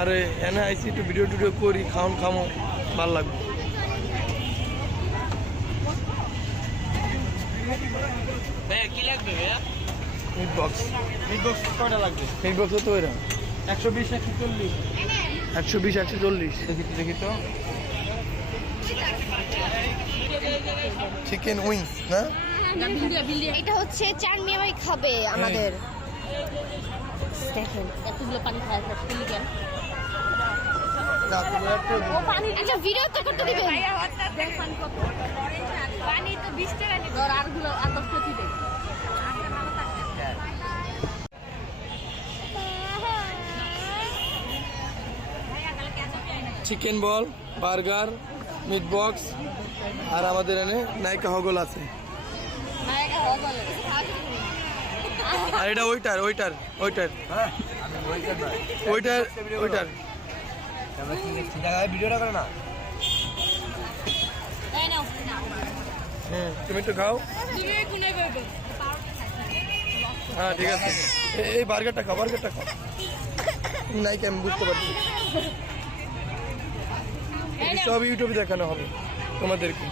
আরে এনে আইসি একটু ভিডিও টিডিও করি, খাওন খামো, ভালো লাগবে। কি লাগবে ভাইয়া? Meat box. মিট বক্স কয়টা লাগবে? মিট বক্স তো এরা 120 140। 120 140। দেখি তো। চিকেন উইংস না? এটা হচ্ছে চার মিয়া ভাই খাবে আমাদের। দেখেন এতগুলো পানি খায় কেন? আচ্ছা ভিডিও তো করতে দিবেন। পানি তো 20 টাকা নিব আর আরগুলো আর 10 টাকা দিবে। Chicken ball, burger, meat box, আর আমাদের এনে নায়িকা হগল আছে। আর এটা ওইটার ওইটার ওইটার ওইটার ওইটার ভিডিওটা করে না। তুমি একটু খাও। হ্যাঁ ঠিক আছে, এই বার্গারটা খাও, বার্গারটা খাও। নায়িকা আমি বুঝতে পারছি, সব ইউটিউবে দেখানো হবে তোমাদেরকে।